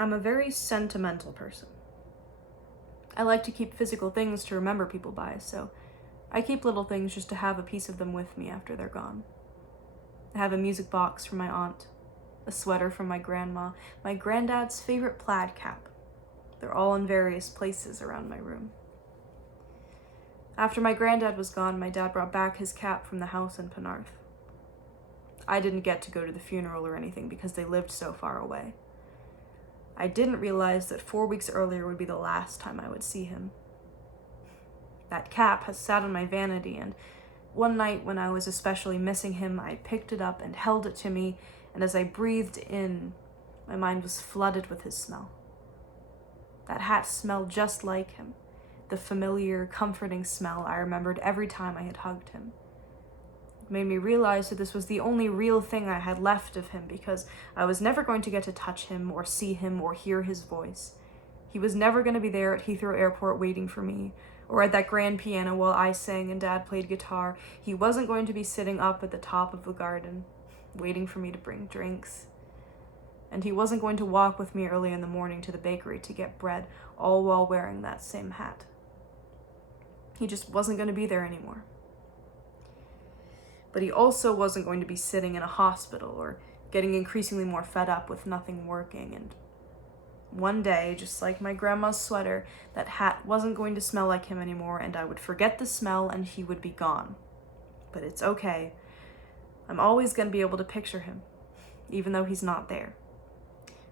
I'm a very sentimental person. I like to keep physical things to remember people by, so I keep little things just to have a piece of them with me after they're gone. I have a music box from my aunt, a sweater from my grandma, my granddad's favorite plaid cap. They're all in various places around my room. After my granddad was gone, my dad brought back his cap from the house in Penarth. I didn't get to go to the funeral or anything because they lived so far away. I didn't realize that 4 weeks earlier would be the last time I would see him. That cap has sat on my vanity, and one night when I was especially missing him, I picked it up and held it to me, and as I breathed in, my mind was flooded with his smell. That hat smelled just like him, the familiar, comforting smell I remembered every time I had hugged him. It made me realize that this was the only real thing I had left of him, because I was never going to get to touch him or see him or hear his voice. He was never going to be there at Heathrow Airport waiting for me, or at that grand piano while I sang and Dad played guitar. He wasn't going to be sitting up at the top of the garden, waiting for me to bring drinks. And he wasn't going to walk with me early in the morning to the bakery to get bread, all while wearing that same hat. He just wasn't going to be there anymore. But he also wasn't going to be sitting in a hospital or getting increasingly more fed up with nothing working. And one day, just like my grandma's sweater, that hat wasn't going to smell like him anymore, and I would forget the smell and he would be gone. But it's okay. I'm always going to be able to picture him, even though he's not there.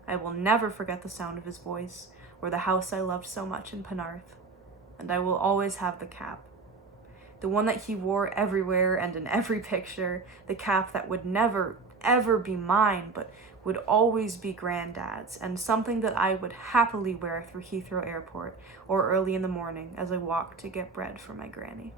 I will never forget the sound of his voice or the house I loved so much in Penarth. And I will always have the cap. The one that he wore everywhere and in every picture, the cap that would never, ever be mine, but would always be Granddad's, and something that I would happily wear through Heathrow Airport or early in the morning as I walked to get bread for my granny.